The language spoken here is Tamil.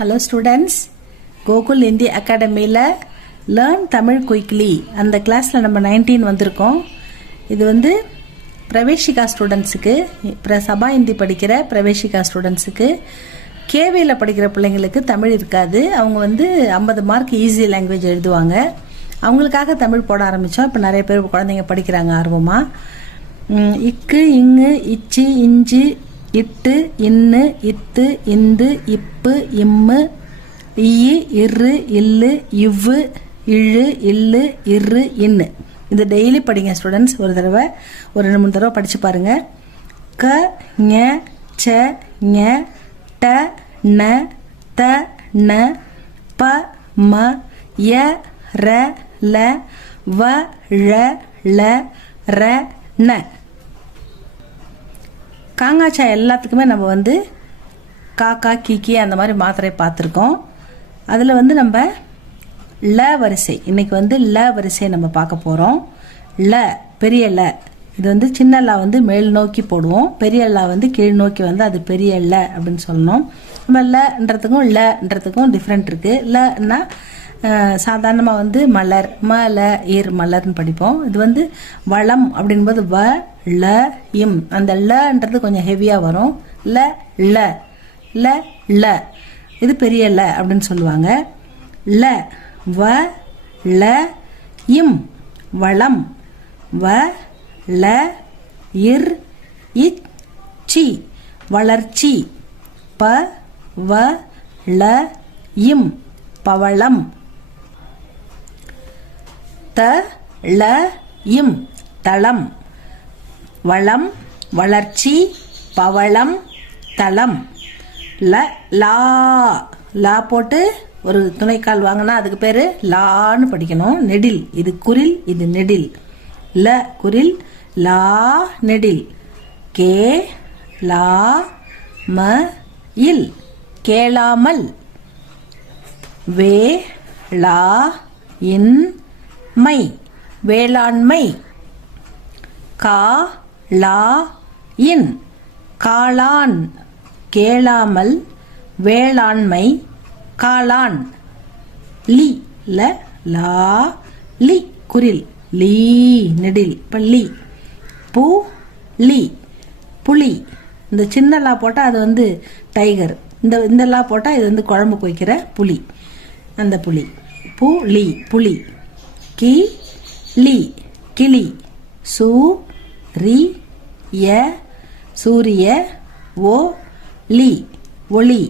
ஹலோ ஸ்டூடெண்ட்ஸ், கோகுல் இந்தி அகாடமியில் லேர்ன் தமிழ் குயிக்லி அந்த கிளாஸில் நம்ம 19 வந்திருக்கோம். இது வந்து பிரவேஷிகா ஸ்டூடெண்ட்ஸுக்கு, சபா இந்தி படிக்கிற பிரவேஷிகா ஸ்டூடெண்ட்ஸுக்கு, கேவியில் படிக்கிற பிள்ளைங்களுக்கு தமிழ் இருக்காது. அவங்க வந்து 50 மார்க் ஈஸி லாங்குவேஜ் எழுதுவாங்க. அவங்களுக்காக தமிழ் போட ஆரம்பித்தோம். இப்போ நிறைய பேர் குழந்தைங்க படிக்கிறாங்க ஆர்வமாக. இக்கு, இங்கு, இச்சி, இஞ்சி, இட்டு, இன்னு, இத்து, இந்து, இப்பு, இம்மு, ஈ, இரு, இல்லு, இவ்வு, இழு, இல்லு, இரு, இன்னு. இது டெய்லி படிங்க ஸ்டூடெண்ட்ஸ். ஒரு தடவை, ஒரு 2-3 தடவை படித்து பாருங்கள். க, ஞ, ச, ஞ, ட, ந, த, ந, ப, ம, ய, ர, ல, வ, ழ, ல, ர, ந. காங்காச்சா எல்லாத்துக்குமே நம்ம வந்து காக்கா, கீக்கி அந்த மாதிரி மாத்திரை பார்த்துருக்கோம். அதில் வந்து நம்ம ல வரிசை, இன்னைக்கு வந்து ல வரிசையை நம்ம பார்க்க போகிறோம். ல, பெரிய ல, இது வந்து சின்ன லா வந்து மேல் நோக்கி போடுவோம், பெரிய லா வந்து கீழ் நோக்கி வந்து அது பெரிய ல அப்படின்னு சொல்லணும். நம்ம லன்றதுக்கும் லன்றதுக்கும் டிஃப்ரெண்ட் இருக்குது. லன்னா சாதாரணமாக வந்து மலர், மல, ஈர், மலர்னு படிப்போம். இது வந்து வளம் அப்படின்போது வ, ல, இம், அந்த லன்றது கொஞ்சம் ஹெவியாக வரும். ல, ல, ல, ல, இது பெரிய ல அப்படின்னு சொல்லுவாங்க. ல, வ, ல, இம், வளம், வ, ல, இர், இச், சி, வளர்ச்சி, ப, வ, ல, இம், பவளம், த, ல, இம், தளம், வளம், வளர்ச்சி, பவளம், தளம். ல, லா, லா போட்டு ஒரு துணைக்கால் வாங்கினா அதுக்கு பேர் லான்னு படிக்கணும். நெடில், இது குரில், இது நெடில். ல குரில், லா நெடில். கே, லா, ம, இல், கேளாமல். வே, லா, இன், மை, வேளாண்மை. கா, லா, இன், காளான். கேளாமல், வேளாண்மை, காளான். லி, ல, லா, லி, குரில், லீ நெடில், பள்ளி. பூ, லி, புலி. இந்த சின்ன லா போட்டால் அது வந்து டைகர், இந்த லா போட்டால் இது வந்து குழம்புக்கு வைக்கிற புலி, அந்த புலி. பூ, லி, புலி. கி, லி, கிளி. சு, ரி, ய, சூரிய. ஓ, லி, ஒளி.